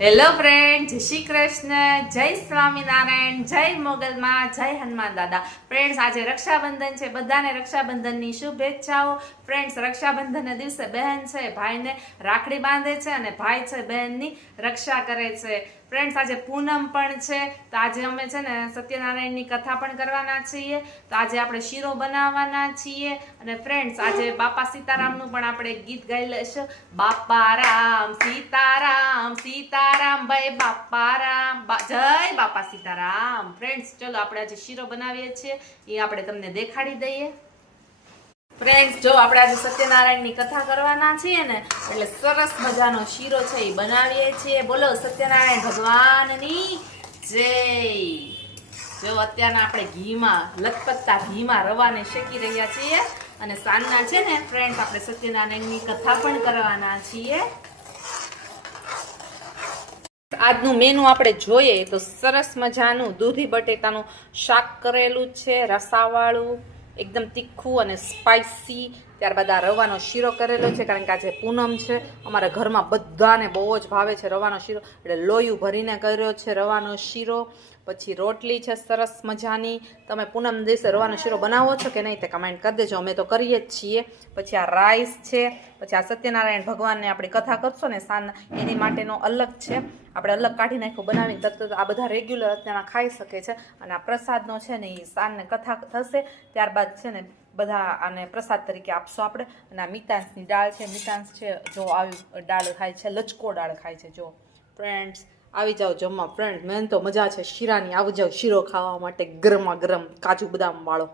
Hello friend, જય શ્રી કૃષ્ણ, જય સ્વામિનારાયણ, જય મોગલમાં, જય હનુમાન દાદા. ફ્રેન્ડ્સ, આજે રક્ષાબંધન છે. બધાને રક્ષાબંધનની શુભેચ્છાઓ. ફ્રેન્ડ્સ, રક્ષાબંધનના દિવસે બહેન છે ભાઈને રાખડી બાંધે છે અને ભાઈ છે બહેનની રક્ષા કરે છે. ફ્રેન્ડ્સ, આજે પૂનમ પણ છે, તો આજે અમે છે ને સત્યનારાયણની કથા પણ કરવાના છીએ. તો આજે આપણે શીરો બનાવવાના છીએ. અને ફ્રેન્ડ્સ, આજે બાપા સીતારામનું પણ આપણે ગીત ગાઈ લઈશું. બાપા રામ સીતારામ, સીતારામ ભાઈ બાપા રામ, જય બાપા સીતારામ. ફ્રેન્ડ્સ, ચલો આપણે આજે શીરો બનાવીએ છીએ, એ આપણે તમને દેખાડી દઈએ. ફ્રેન્ડ્સ, જો આપણે આજે સત્યનારાયણની કથા કરવાના છીએ ને, એટલે સરસ મજાનો શીરો છે એ બનાવીએ છીએ. બોલો સત્યનારાયણ ભગવાનની જય. જો અત્યારના આપણે ઘીમાં, લથપથતા ઘીમાં રવાને શેકી રહ્યા છીએ અને સાંજના છે ને ફ્રેન્ડ્સ આપણે સત્યનારાયણની કથા પણ કરવાના છીએ. આજનું મેનુ આપણે જોઈએ તો સરસ મજાનું દૂધી બટેટાનું શાક કરેલું છે, રસાવાળું, એકદમ તીખું અને સ્પાઇસી. ત્યારબાદ આ રવાનો શીરો કરેલો છે, કારણ કે આજે પૂનમ છે. અમારા ઘરમાં બધાને બહુ જ ભાવે છે રવાનો શીરો, એટલે લોયું ભરીને કર્યો છે રવાનો શીરો. પછી રોટલી છે સરસ મજાની. તમે પૂનમ દિવસે રવાનો શીરો બનાવો છો કે નહીં તે કમેન્ટ કરી દેજો, અમે તો કરીએ જ છીએ. પછી આ રાઈસ છે. પછી આ સત્યનારાયણ ભગવાનને આપણી કથા કરશો ને સાંજના, એની માટેનો અલગ છે, આપણે અલગ કાઢી નાખ્યું બનાવીને. તરત આ બધા રેગ્યુલર અત્યારના ખાઈ શકે છે. અને આ પ્રસાદનો છે ને એ સાંજને કથા થશે, ત્યારબાદ છે ને બધા આને પ્રસાદ તરીકે આપશો આપણે. અને આ મિતાંશની દાળ છે, મિતાંશ છે જો આવી દાળ ખાય છે, લચકો દાળ ખાય છે. જો ફ્રેન્ડ્સ, આવી જાઓ જમવા. ફ્રેન્ડ, મેન તો મજા છે શીરાની. આવી જાઓ શીરો ખાવા માટે, ગરમા ગરમ કાજુ બદામ વાળો.